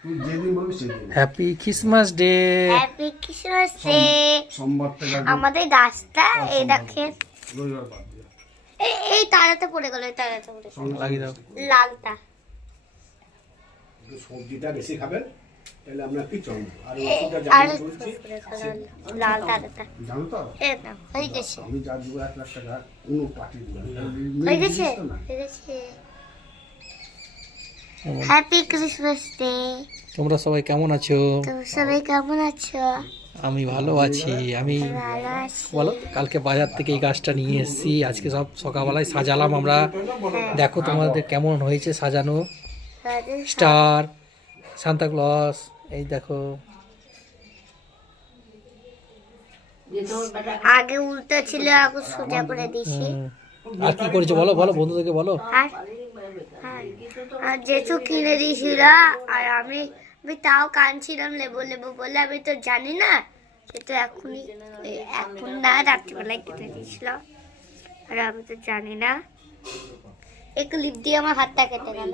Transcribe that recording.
তুই যেদিন বলবি সেদিন। Happy Christmas day. Happy Christmas day. সোমবার থেকে আমাদের গাছটা এই দেখেন, রবিবার বাদ দিয়ে। এই তারাতে পড়ে গেল, এই তারাতে পড়ে গেল, লাগিয়ে দাও। লালটা। একটু সবজিটা বেশি খাবেন তাহলে আমরা কি চলব। আর ওষুধটা আর জানি বলছি লাল তারাটা জানো তো, এই না হয়ে গেছে, আমি যা দিব 1 লাখ টাকা কোনো পার্টি দিব হয়ে গেছে, হয়ে গেছে। Happy Christmas day. তোমরা সবাই কেমন আছো? তো সবাই কেমন আছো? আমি ভালো আছি। আমি ভালো আছি। বলো, কালকে বাজার থেকে এই গাছটা নিয়ে এসেছি। আজকে সব সকালবেলায় সাজালাম আমরা। দেখো তোমাদের কেমন হয়েছে সাজানো। স্টার, সান্তা ক্লজ, এই দেখো। আগে উল্টো ছিল, এখন সোজা করে দিয়েছি। আর কি করেছো বলো, বলো বন্ধুদেরকে বলো। আর যেহেতু কিনে দিয়েছিল, আর আমি তাও কাঁদছিলাম লেবু লেবু বলে, আমি তো জানি না, সে তো এখন না, রাত্রিবেলায় কিনে দিয়েছিল, আর আমি তো জানি না। একটু লিপ দিয়ে আমার হাতটা কেটে গেল।